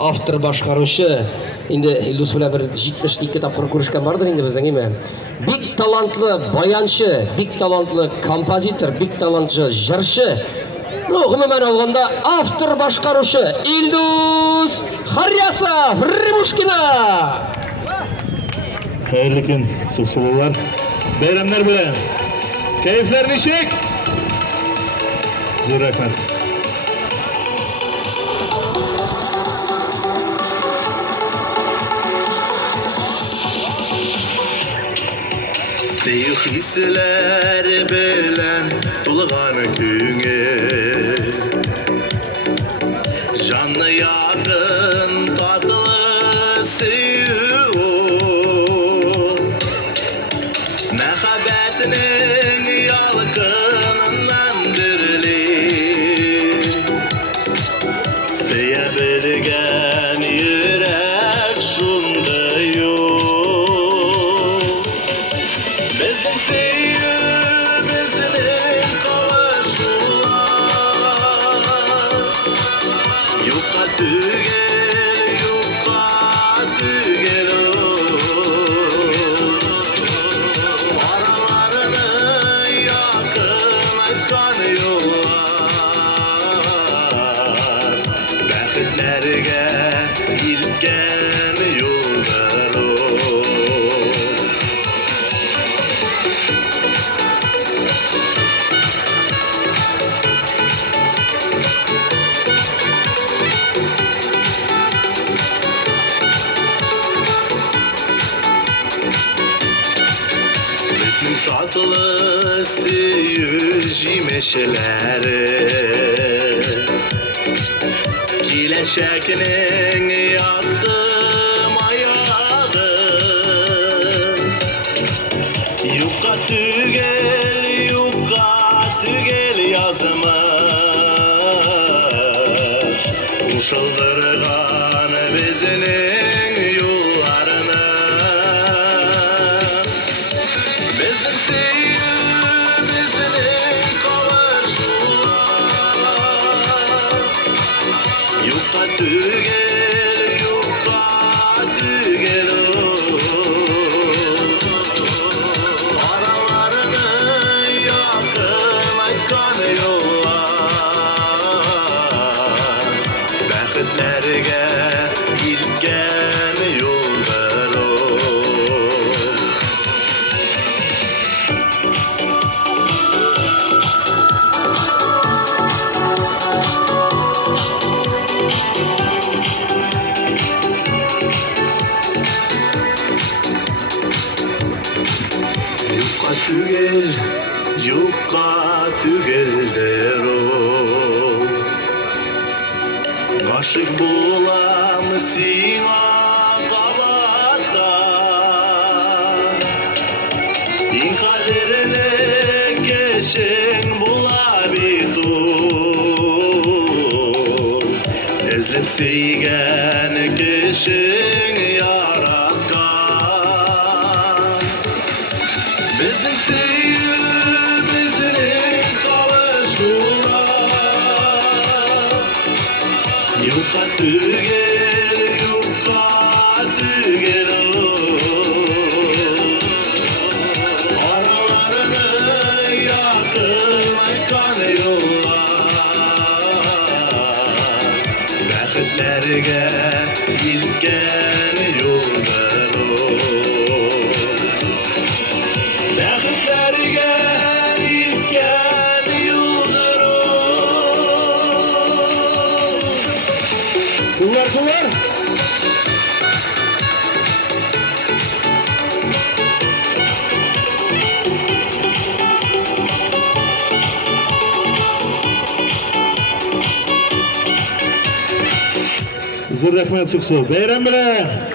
автор башкаручы. Инде Илдус белән бер 72 тапкыр күрешкән бардыр инде безнең име. Бик талантлы баянчы, бик талантлы композитор, бик талантлы җырчы. Гомумән алганда автор башкаручы Илдус Харьясов Римушкина. Hayırlı gün, sıksılılar. Bayramlar bile. Keyifler nişek. Zor efendim. Seyir hisler bilen tulğan küngü canlı yakın tatlı sevgi mehabbetinin yalkınından dirli seyebilgen yürek şunda yok. Bizim sevgimizin kavuşular Yukka tügel, yukka tügel Aralarını yakın açkan yollar Bəxtlərgə ilkən yollar Bizim tatlı sevgi meşeleri Kileşekinin yaktım ayağı Yukka tügel yazmış Uşıldırgan bizinin yollarını Bizim sevgimizin kavuşular Yukka tügel, yukka tügel Aralarını yakın açkan yollar Bəxtlərgə ilkən yollar Yukka tügel der o Aşık bulam sina kabata İn kaderine keşen bulabitu Ezlep seygen keşen yaratkan Bizim sevgimizin kavuşular Yukka tügel, yukka tügel Aralarını yakın açkan yollar Bəxtlərgə ilkən yollar Bəxtlərgə ilkən yollar Bunlar. Zor rahmet sıksı. Bayram bile.